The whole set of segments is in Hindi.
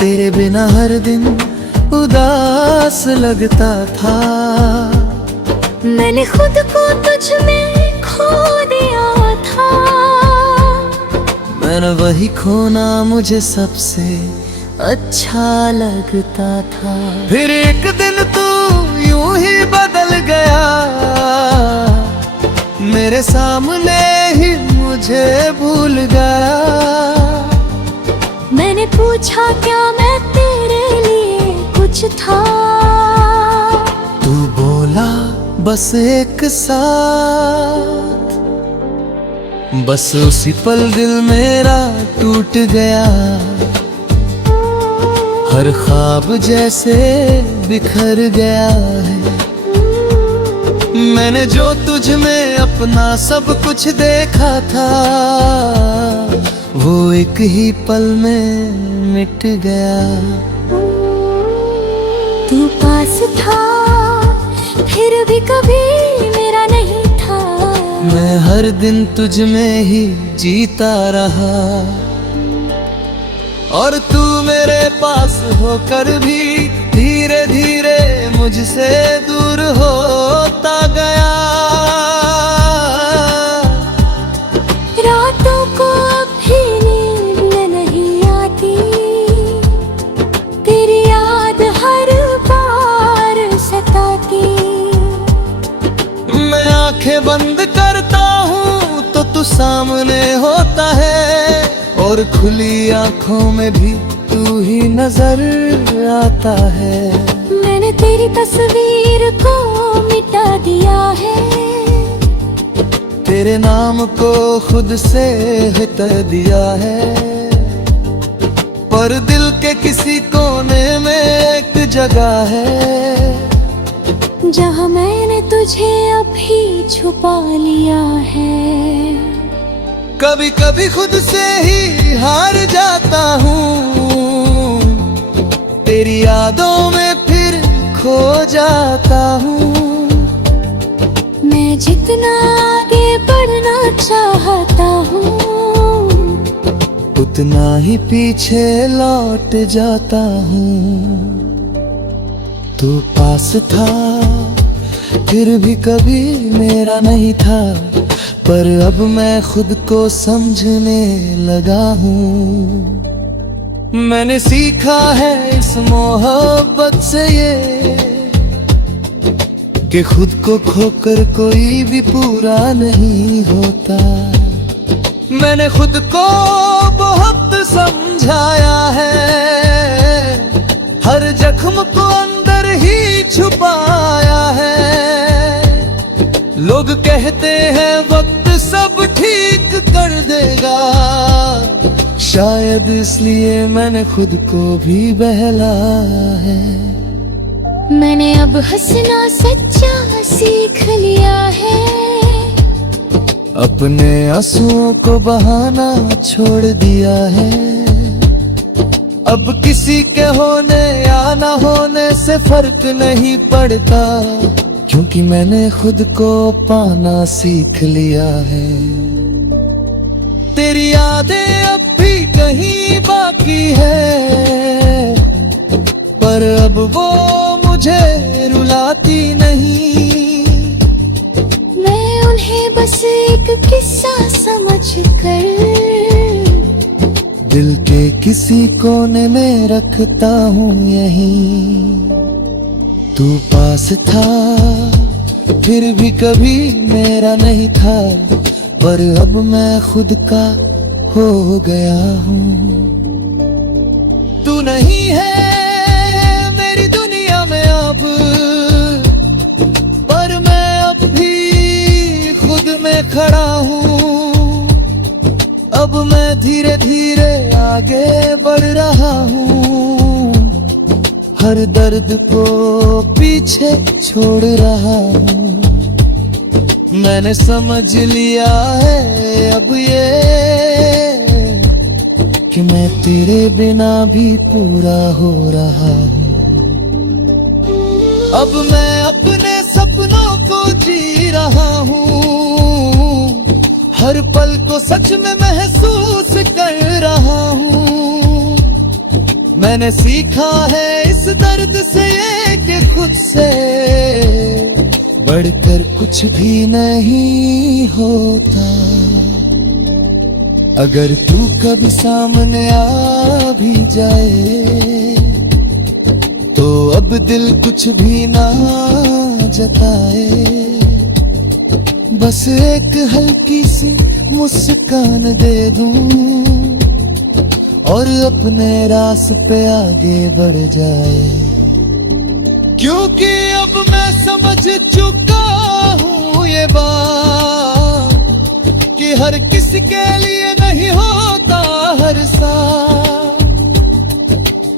तेरे बिना हर दिन उदास लगता था। मैंने खुद को तुझ में खो दिया था। मैंने वही खोना मुझे सबसे अच्छा लगता था। फिर एक दिन तू यूं ही बदल गया, मेरे सामने ही मुझे भूल गया। मैंने पूछा क्या मैं तेरे लिए कुछ था। तू बोला बस एक साथ। बस उसी पल दिल मेरा टूट गया, हर ख्वाब जैसे बिखर गया है। मैंने जो तुझ में अपना सब कुछ देखा था, वो एक ही पल में मिट गया। तू पास था फिर भी कभी मेरा नहीं था। मैं हर दिन तुझ में ही जीता रहा, और तू मेरे पास होकर भी धीरे धीरे मुझसे दूर होता गया। रातों को अब भी नींद नहीं आती, तेरी याद हर बार सताती। मैं आंखें बंद करता हूँ तो तू सामने होता है, और खुली आंखों में भी तू ही नजर आता है। मैंने तेरी तस्वीर को मिटा दिया है, तेरे नाम को खुद से हटा दिया है। पर दिल के किसी कोने में एक जगह है, जहाँ मैंने तुझे अभी छुपा लिया है। कभी कभी खुद से ही हार जाता हूँ, तेरी यादों में फिर खो जाता हूँ। मैं जितना आगे बढ़ना चाहता हूँ, उतना ही पीछे लौट जाता हूँ। तू पास था फिर भी कभी मेरा नहीं था, पर अब मैं खुद को समझने लगा हूँ। मैंने सीखा है इस मोहब्बत से ये, कि खुद को खोकर कोई भी पूरा नहीं होता। मैंने खुद को बहुत समझाया है, हर जख्म को अंदर ही छुपाया है। लोग कहते हैं वक्त सब ठीक कर देगा, शायद इसलिए मैंने खुद को भी बहलाया है। मैंने अब हंसना सच्चा सीख लिया है, अपने आंसुओं को बहाना छोड़ दिया है। अब किसी के होने या ना होने से फर्क नहीं पड़ता, क्योंकि मैंने खुद को पाना सीख लिया है। तेरी यादें अब भी कहीं बाकी है, पर अब वो मुझे रुलाती नहीं। मैं उन्हें बस एक किस्सा समझकर दिल के किसी कोने में रखता हूँ यहीं। तू पास था फिर भी कभी मेरा नहीं था, पर अब मैं खुद का हो गया हूँ। तू नहीं है मेरी दुनिया में अब, पर मैं अब भी खुद में खड़ा हूँ। अब मैं धीरे धीरे आगे बढ़ रहा हूँ, हर दर्द को पीछे छोड़ रहा हूँ। मैंने समझ लिया है अब ये, कि मैं तेरे बिना भी पूरा हो रहा हूँ। अब मैं अपने सपनों को जी रहा हूँ, हर पल को सच में महसूस कर रहा हूँ। मैंने सीखा है इस दर्द से ये कि खुद से बढ़कर कुछ भी नहीं होता। अगर तू कभी सामने आ भी जाए तो अब दिल कुछ भी ना जताए। बस एक हल्की सी मुस्कान दे दूं और अपने रास्ते आगे बढ़ जाए। क्योंकि अब मैं समझ चुका हूँ ये बात कि हर किसी के लिए नहीं होता हर साथ।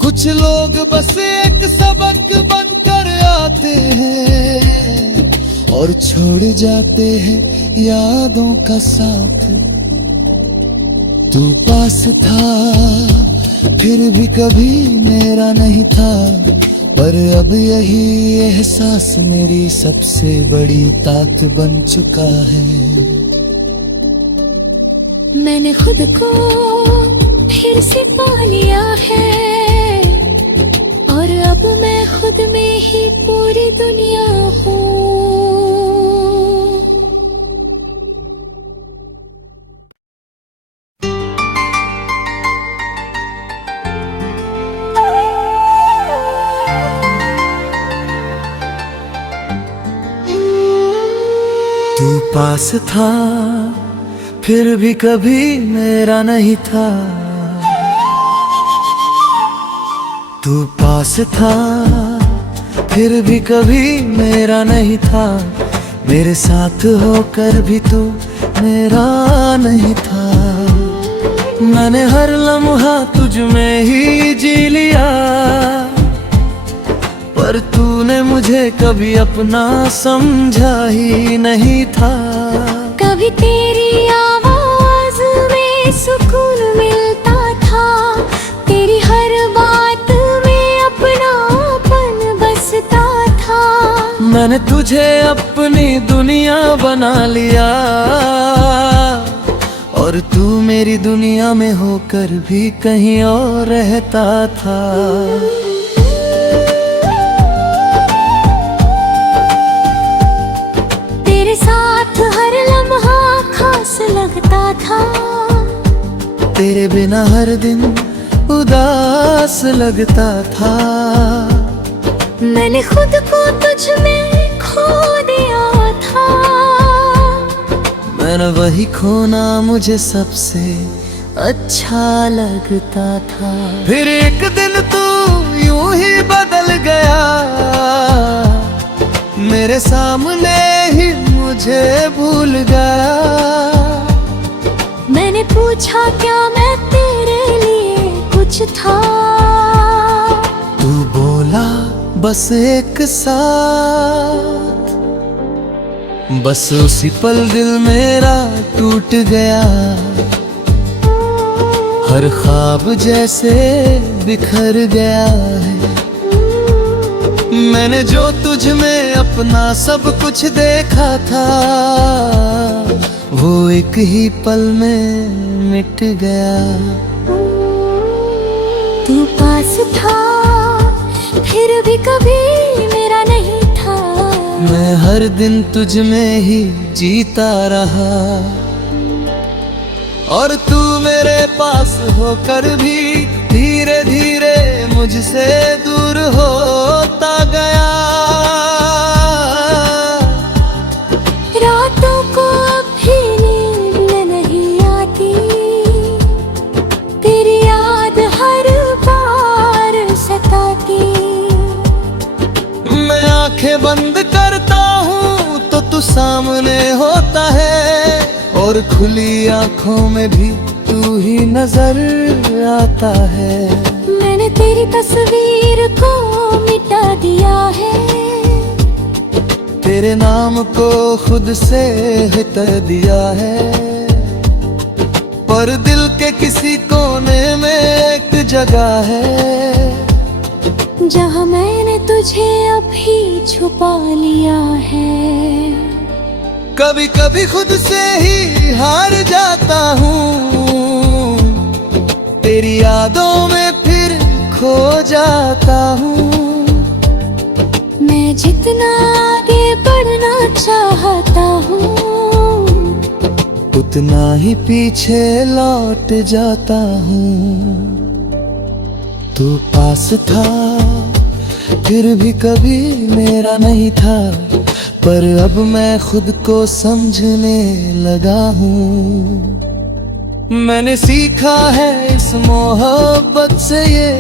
कुछ लोग बस एक सबक बनकर आते हैं और छोड़ जाते हैं यादों का साथ। तू पास था फिर भी कभी मेरा नहीं था, पर अब यही एहसास मेरी सबसे बड़ी ताकत बन चुका है। मैंने खुद को फिर से पा लिया है और अब मैं खुद में ही पूरी दुनिया हूँ। तू पास था फिर भी कभी मेरा नहीं था। तू पास था फिर भी कभी मेरा नहीं था। मेरे साथ होकर भी तू मेरा नहीं था। मैंने हर लम्हा तुझ में ही जी लिया, पर तूने मुझे कभी अपना समझा ही नहीं था। कभी तेरी आवाज में सुकून मिलता था, तेरी हर बात में अपनापन बसता था। मैंने तुझे अपनी दुनिया बना लिया और तू मेरी दुनिया में होकर भी कहीं और रहता था। तेरे साथ हर लम्हा खास लगता था, तेरे बिना हर दिन उदास लगता था। मैंने खुद को तुझ में खो दिया था। मैंने वही खोना मुझे सबसे अच्छा लगता था। फिर एक दिन तू यूं ही बदल गया, मेरे सामने ही मुझे भूल गया। मैंने पूछा क्या मैं तेरे लिए कुछ था, तू बोला बस एक साथ। बस उसी पल दिल मेरा टूट गया, हर ख्वाब जैसे बिखर गया है। मैंने जो तुझ में अपना सब कुछ देखा था, वो एक ही पल में मिट गया। तू पास था फिर भी कभी मेरा नहीं था। मैं हर दिन तुझ में ही जीता रहा और तू मेरे पास होकर भी धीरे धीरे मुझसे दूर होता गया। रातों को अब भी नींद नहीं आती, तेरी याद हर बार सताती। मैं आंखें बंद करता हूँ तो तू सामने होता है और खुली आंखों में भी तू ही नजर आता है। मैंने तेरी तस्वीर को मिटा दिया है, तेरे नाम को खुद से हटा दिया है। पर दिल के किसी कोने में एक जगह है, जहाँ मैंने तुझे अभी छुपा लिया है। कभी कभी खुद से ही हार जाता हूँ, तेरी यादों में फिर खो जाता हूँ। मैं जितना आगे बढ़ना चाहता हूँ, उतना ही पीछे लौट जाता हूँ। तू पास था फिर भी कभी मेरा नहीं था, पर अब मैं खुद को समझने लगा हूँ। मैंने सीखा है इस मोहब्बत से ये,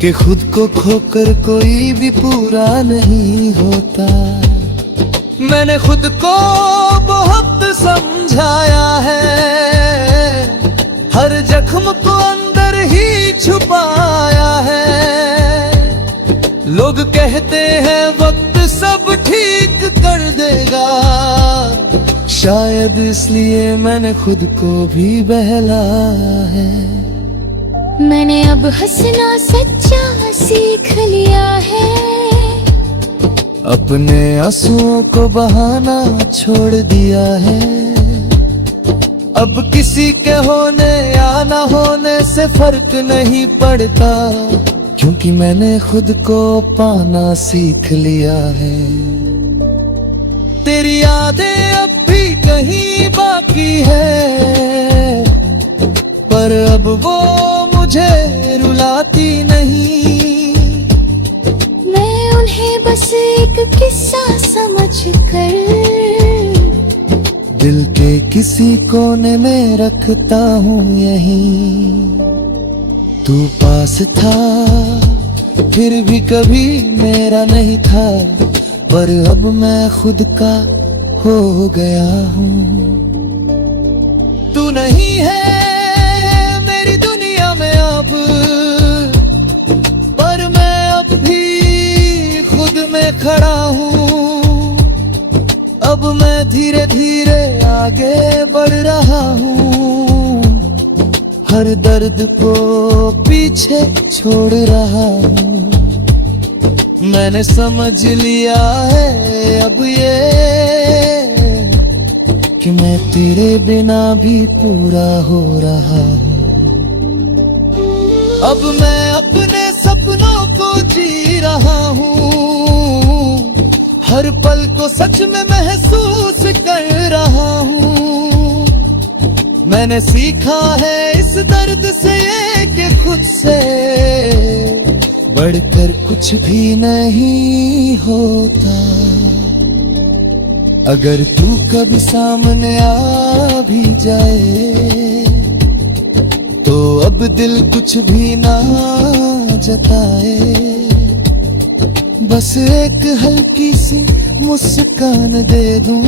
कि खुद को खोकर कोई भी पूरा नहीं होता। मैंने खुद को बहुत समझाया है, हर जख्म को अंदर ही छुपाया है। लोग कहते हैं वक्त सब ठीक कर देगा, शायद इसलिए मैंने खुद को भी बहलाया है। मैंने अब हंसना सच्चा सीख लिया है, अपने आंसुओं को बहाना छोड़ दिया है। अब किसी के होने या ना होने से फर्क नहीं पड़ता, क्योंकि मैंने खुद को पाना सीख लिया है। तेरी यादें अब भी कहीं बाकी है, पर अब वो मुझे रुलाती नहीं। मैं उन्हें बस एक किस्सा समझकर दिल के किसी कोने में रखता हूँ यहीं। तू पास था फिर भी कभी मेरा नहीं था, पर अब मैं खुद का हो गया हूँ। तू नहीं है मेरी दुनिया में अब, पर मैं अब भी खुद में खड़ा हूँ। अब मैं धीरे धीरे आगे बढ़ रहा हूँ, हर दर्द को पीछे छोड़ रहा हूँ। मैंने समझ लिया है अब ये, कि मैं तेरे बिना भी पूरा हो रहा हूँ। अब मैं अपने सपनों को जी रहा हूँ, हर पल को सच में महसूस कर रहा हूँ। मैंने सीखा है इस दर्द से ये, कि खुद से बढ़कर कुछ भी नहीं होता। अगर तू कभी सामने आ भी जाए, तो अब दिल कुछ भी ना जताए। बस एक हल्की सी मुस्कान दे दूं,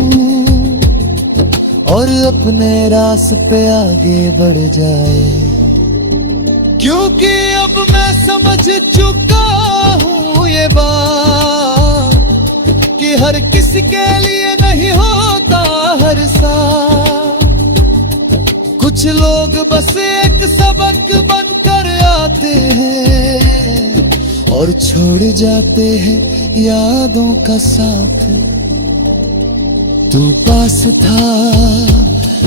और अपने रास्ते आगे बढ़ जाए। क्योंकि अब मैं समझ चुका हूँ ये बात, कि हर किसी के लिए नहीं होता हर साथ। कुछ लोग बस एक सबक बनकर आते हैं, और छोड़ जाते हैं यादों का साथ। तू पास था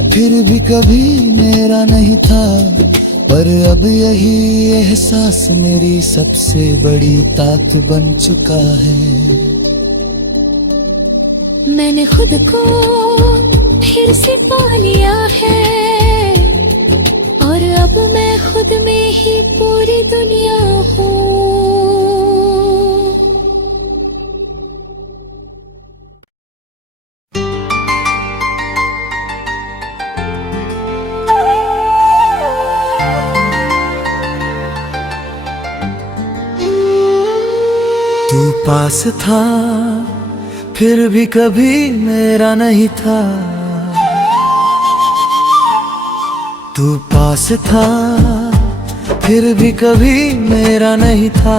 फिर भी कभी मेरा नहीं था, पर अब यही एहसास मेरी सबसे बड़ी ताकत बन चुका है। मैंने खुद को फिर से पा लिया है, और अब मैं खुद में ही पूरी दुनिया हूँ। तू पास था फिर भी कभी मेरा नहीं था। तू पास था फिर भी कभी मेरा नहीं था।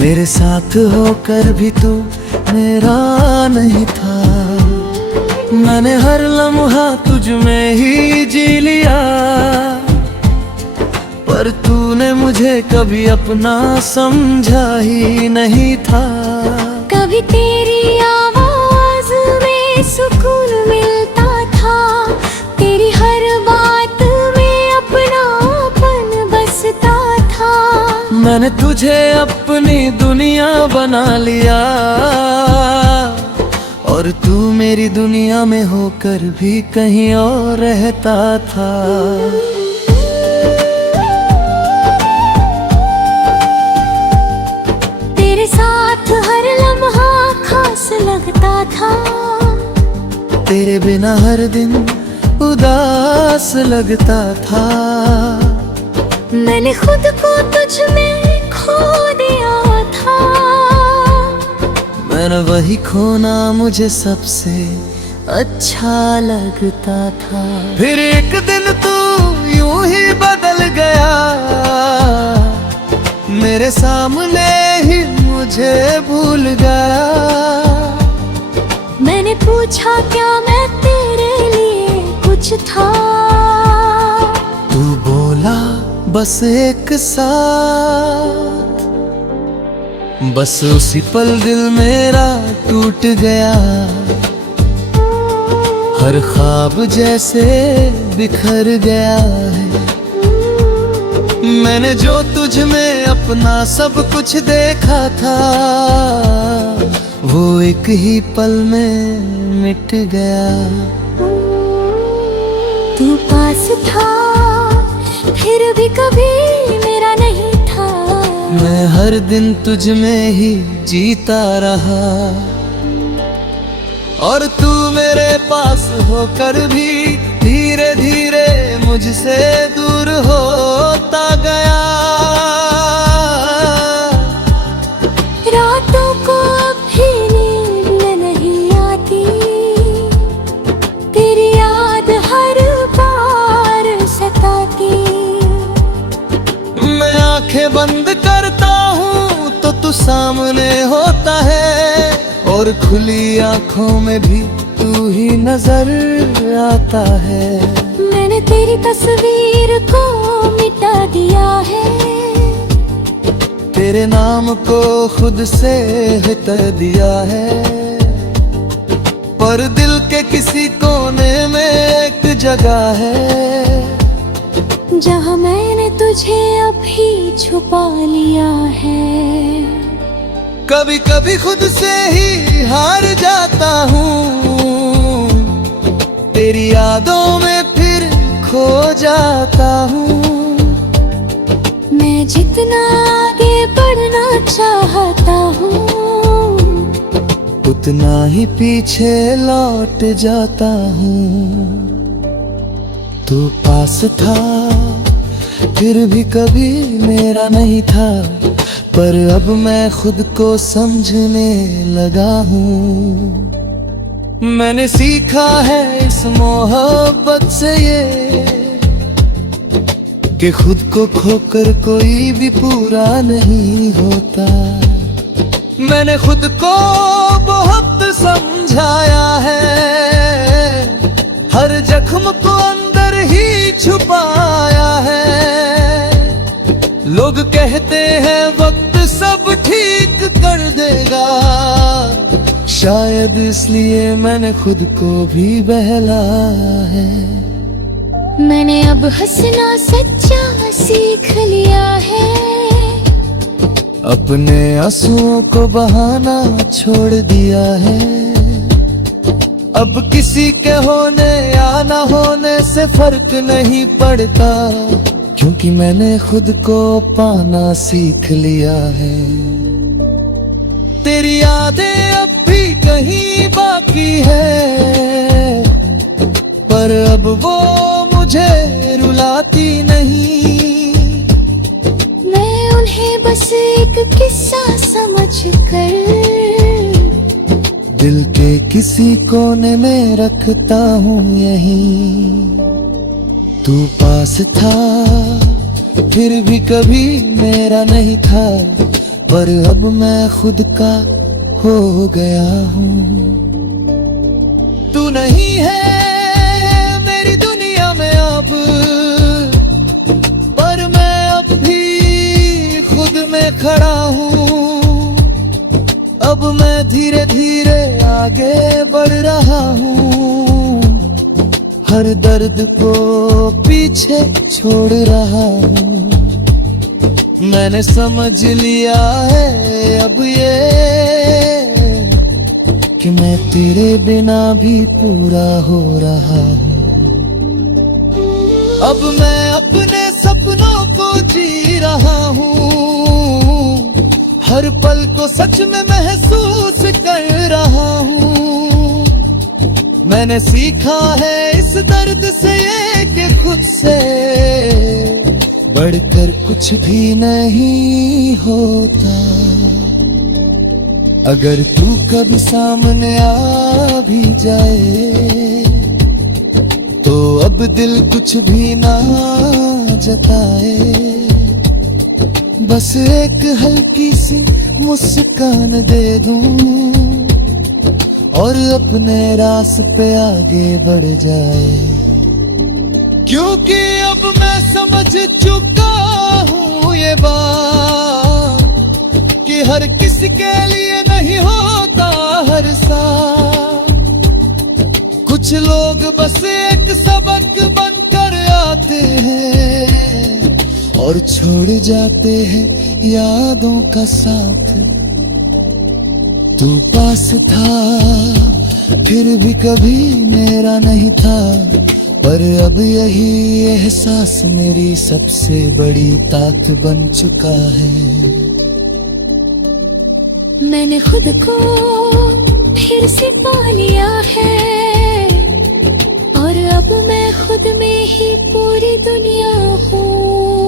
मेरे साथ होकर भी तू मेरा नहीं था। मैंने हर लम्हा तुझ में ही जी लिया, पर तूने मुझे कभी अपना समझा ही नहीं था। कभी तेरी आवाज में सुकून मिलता था, तेरी हर बात में अपनापन बसता मैंने तुझे अपनी दुनिया बना लिया, और तू मेरी दुनिया में होकर भी कहीं और रहता था। तेरे साथ हर लम्हा खास लगता था, तेरे बिना हर दिन उदास लगता था। मैंने खुद को तुझ में खो दिया था, मैंने वही खोना मुझे सबसे अच्छा लगता था। फिर एक दिन तू यूं ही बदल गया, मेरे सामने ही मुझे भूल गया। मैंने पूछा क्या मैं तेरे लिए कुछ था, तू बोला बस एक साथ। बस उसी पल दिल मेरा टूट गया, हर ख्वाब जैसे बिखर गया है। मैंने जो तुझ में अपना सब कुछ देखा था, वो एक ही पल में मिट गया। तू पास था फिर भी कभी मेरा नहीं था, मैं हर दिन तुझ में ही जीता रहा, और तू मेरे पास होकर भी धीरे धीरे मुझसे दूर होता गया। रातों को अब भी नींद नहीं आती, तेरी याद हर बार सताती। मैं आंखें बंद करता हूँ तो तू सामने होता है, और खुली आंखों में भी तू ही नजर आता है। मैंने तेरी तस्वीर को मिटा दिया है, तेरे नाम को खुद से हटा दिया है, पर दिल के किसी कोने में एक जगह है, जहाँ मैंने तुझे अभी छुपा लिया है। कभी कभी खुद से ही हार जाता हूँ, तेरी यादों में फिर खो जाता हूँ। मैं जितना आगे बढ़ना चाहता हूँ, उतना ही पीछे लौट जाता हूँ। तू पास था फिर भी कभी मेरा नहीं था, पर अब मैं खुद को समझने लगा हूँ। मैंने सीखा है इस मोहब्बत से ये, कि खुद को खोकर कोई भी पूरा नहीं होता। मैंने खुद को बहुत समझाया है, हर जख्म को अंदर ही छुपाया है। लोग कहते हैं वक्त सब ठीक कर देगा, शायद इसलिए मैंने खुद को भी बहलाया है। मैंने अब हंसना सच्चा सीख लिया है, अपने आंसुओं को बहाना छोड़ दिया है। अब किसी के होने या ना होने से फर्क नहीं पड़ता, क्योंकि मैंने खुद को पाना सीख लिया है। तेरी यादें अब भी कहीं बाकी है, पर अब वो मुझे रुलाती नहीं। मैं उन्हें बस एक किस्सा समझकर दिल के किसी कोने में रखता हूँ यहीं। तू पास था फिर भी कभी मेरा नहीं था, पर अब मैं खुद का हो गया हूँ। तू नहीं है मेरी दुनिया में अब, पर मैं अब भी खुद में खड़ा हूँ। अब मैं धीरे धीरे आगे बढ़ रहा हूँ, हर दर्द को पीछे छोड़ रहा हूँ। मैंने समझ लिया है अब ये कि मैं तेरे बिना भी पूरा हो रहा हूँ। अब मैं अपने सपनों को जी रहा हूँ, हर पल को सच में महसूस कर रहा हूँ। मैंने सीखा है इस दर्द से ये कि खुद से बढ़कर कुछ भी नहीं होता। अगर तू कभी सामने आ भी जाए तो अब दिल कुछ भी ना जताए, बस एक हल्की सी मुस्कान दे दूं और अपने रास्ते आगे बढ़ जाए। क्योंकि अब मैं समझ चुका हूँ ये बात कि हर किसी के लिए नहीं होता हर साथ। कुछ लोग बस एक सबक बनकर आते हैं और छोड़ जाते हैं यादों का साथ। तू पास था फिर भी कभी मेरा नहीं था, पर अब यही एहसास मेरी सबसे बड़ी ताकत बन चुका है। मैंने खुद को फिर से पा लिया है और अब मैं खुद में ही पूरी दुनिया हूँ।